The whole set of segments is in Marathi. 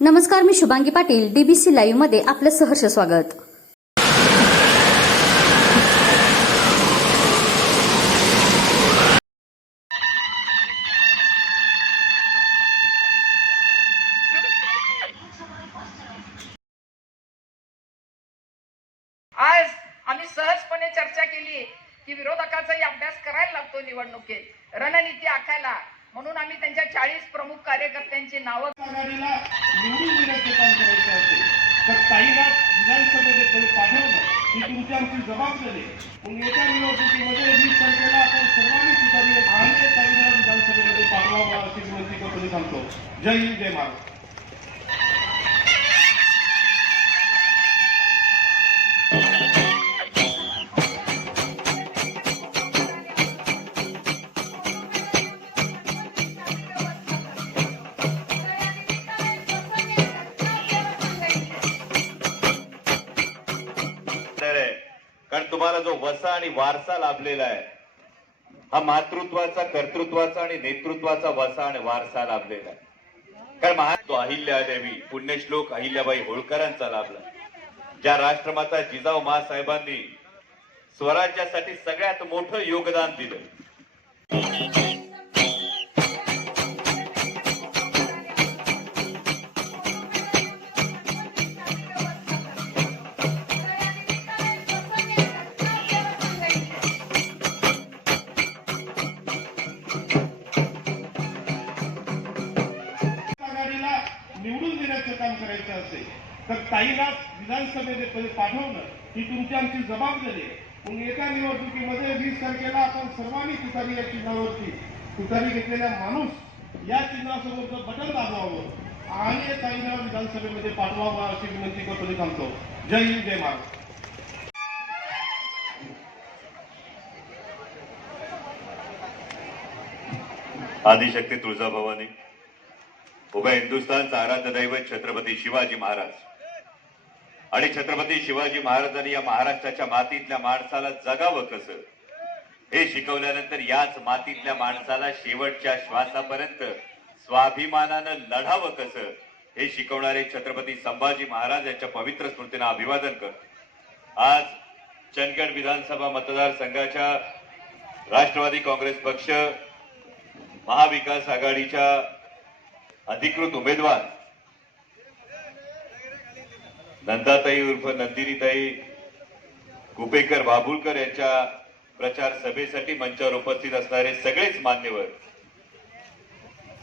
नमस्कार मी शुभांगी पाटील डीबीसी लाईव्हमध्ये आपलं सहर्ष स्वागत. आज आम्ही सहजपणे चर्चा केली की विरोधकाचाही अभ्यास करायला लागतो निवडणुकीत. रणनीती आखायला. म्हणून आम्ही त्यांच्या चाळीस प्रमुख कार्यकर्त्यांची नावं आघाडीला निवडून देण्याचे काम करायचं असेल तर ताईला विधानसभेमध्ये पाठवणं ही तुमची आमची जबाबदारी आहे. मग येत्या निवडणुकीमध्ये वीस तारखेला आपण सर्वांनी सुधारले आणि ताईला विधानसभेमध्ये पाठवावं अशी विनंती करतो सांगतो. जय हिंद जय महाराष्ट्र. कारण तुम्हाला जो वसा आणि वारसा लाभलेला आहे हा मातृत्वाचा कर्तृत्वाचा आणि नेतृत्वाचा वसा आणि वारसा लाभलेला आहे. कारण महा तो अहिल्यादेवी पुण्यश्लोक अहिल्याबाई होळकरांचा लाभला. ज्या राष्ट्रमाता जिजाऊ महासाहेबांनी स्वराज्यासाठी सगळ्यात मोठं योगदान दिलं. तर ताईला विधानसभेमध्ये पाठवणं ही तुमची आमची जबाबदारी आहे. मग येत्या निवडणुकीमध्ये वीस तारखेला आपण सर्वांनी तुतारी या चिन्हावरती तुतारी घेतलेला माणूस या चिन्हासमोरचं बटन दाबवावं आणि ताईला विधानसभेमध्ये पाठवावं अशी विनंती करतो मी सांगतो. जय हिंद जय महाराष्ट्र. आदिशक्ती तुळजाभवानी उभ्या हिंदुस्थानचा आराध्य दैवत छत्रपती शिवाजी महाराज. आणि छत्रपती शिवाजी महाराजांनी या महाराष्ट्राच्या मातीतल्या माणसाला जगावं कसं? हे शिकवल्यानंतर याच मातीतल्या माणसाला शेवटच्या श्वासापर्यंत स्वाभिमानानं लढावं कसं? हे शिकवणारे छत्रपती संभाजी महाराज यांच्या पवित्र स्मृतींना अभिवादन करतो आज चंदगड विधानसभा मतदारसंघाच्या राष्ट्रवादी काँग्रेस पक्ष महाविकास आघाडीच्या अधिकृत उमेदवार नंदाताई उर्फ नंदिनीताई कुपेकर बाबुलकर यांच्या प्रचार सभेसाठी मंचावर उपस्थित असणारे सगळेच मान्यवर.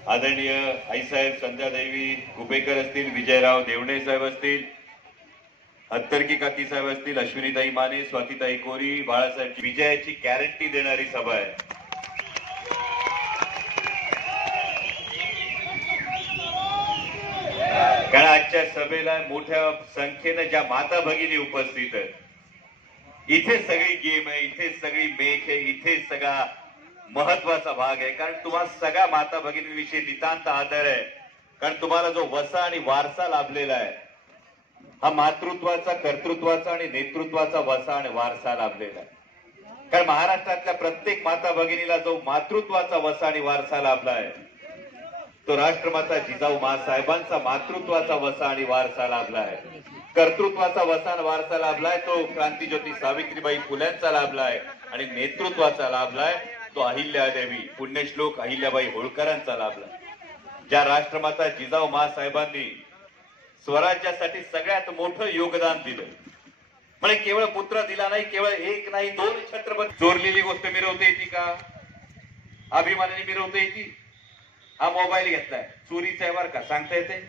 आदरणीय आईसाहेब संध्यादेवी कुपेकर असतील विजयराव देवणे साहेब असतील हत्तरकी काकी साहेब असतील अश्विनीताई माने स्वातीताई कोरी बाळासाहेब विजयाची गॅरंटी देणारी सभा आहे. कारण आजच्या सभेला मोठ्या संख्येनं ज्या माता भगिनी उपस्थित आहेत इथे सगळी गेम आहे इथे सगळी मेख आहे इथे सगळा महत्त्वाचा भाग आहे. कारण तुम्हा सगळ्या माता भगिनीविषयी नितांत आदर आहे. कारण तुम्हाला जो वसा आणि वारसा लाभलेला आहे हा मातृत्वाचा कर्तृत्वाचा आणि नेतृत्वाचा वसा आणि वारसा लाभलेला आहे. कारण महाराष्ट्रातल्या प्रत्येक माता भगिनीला जो मातृत्वाचा वसा आणि वारसा लाभला आहे तो राष्ट्रमाता जिजाऊ महासाहेबांचा मातृत्वाचा वसा आणि वारसा लाभला आहे कर्तृत्वाचा वसा आणि वारसा लाभलाय तो क्रांतीज्योती सावित्रीबाई फुल्यांचा लाभलाय आणि नेतृत्वाचा लाभलाय तो अहिल्यादेवी पुण्यश्लोक अहिल्याबाई होळकरांचा लाभला ज्या राष्ट्रमाता जिजाऊ महासाहेबांनी स्वराज्यासाठी सगळ्यात मोठं योगदान दिलं. म्हणजे केवळ पुत्र दिला नाही केवळ एक नाही दोन छत्रपती चोरलेली गोष्ट मिरवता येते का? अभिमानाने मिरवता येते? हा मोबाईल घेतलाय. चोरीचा आहे बरं का. सांगता येते